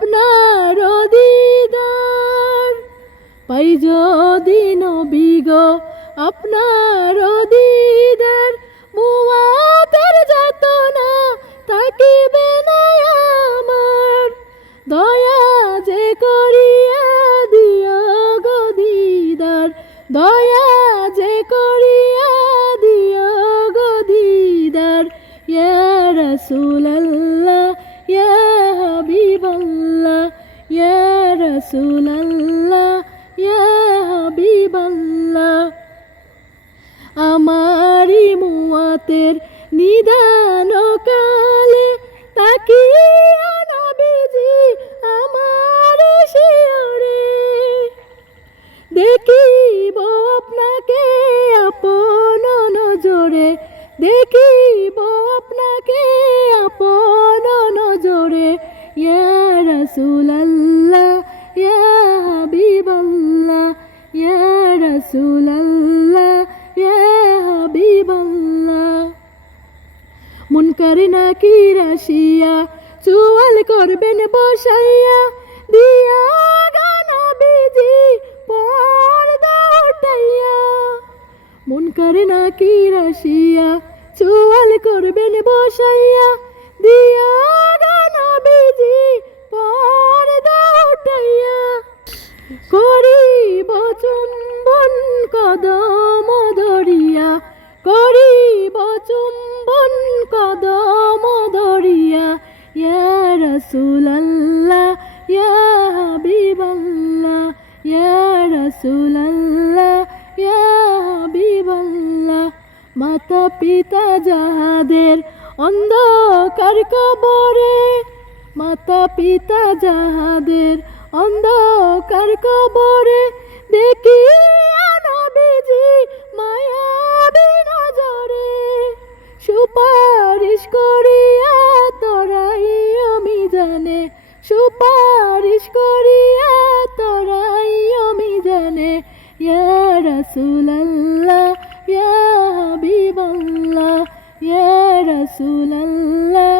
আপনার দিদার পাই যদি নবী গো আপনার দিদার মুয়াতের যাতনা থাকিবে না আমার দয়া যে করিয়া দিও গো দিদার দয়া যে করিয়া দিও গো দিদার ইয়া রাসূলুল্লাহ ইয়া হাবিবাল্লাহ ইয়া রাসূলুল্লাহ ইয়া হাবিবাল্লাহ আমারি মুয়াতের নিদান কালে তাকিয়া নবীজি আমার শিয়রে দেখিব আপনাকে আপন নজরে দেখিব আপনাকে আপন নজরে ইয়া রাসূলুল্লাহ ইয়া হাবিবাল্লাহ ইয়া রাসূলুল্লাহ ইয়া হাবিবাল্লাহ মুনকার নাকির আসিয়া চুয়াল করবেন বসাইয়া দিয়া গো নবীজি পর্দা উঠাইয়া মুনকার নাকির আসিয়া চুয়াল করবেন বসাইয়া দিয়া গো নবীজি পর্দা উঠাইয়া করিব চুম্বন কদম ধরিয়া করিব চুম্বন কদম ধরিয়া ইয়া রাসূলুল্লাহ ইয়া হাবিবাল্লাহ ইয়া রাসূলুল্লাহ ইয়া হাবিবাল্লাহ মাতা পিতা যাহাদের অন্ধকার কবরে মাতা পিতা যাহাদের অন্ধকার কবরে দেখিয়া নবীজি মায়াবী নজরে সুপারিশ করিয়া তরাইও মিজানে সুপারিশ করিয়া তরাইও মিজানে ইয়া রাসূলুল্লাহ ইয়া হাবিবাল্লাহ ইয়া রাসূলুল্লাহ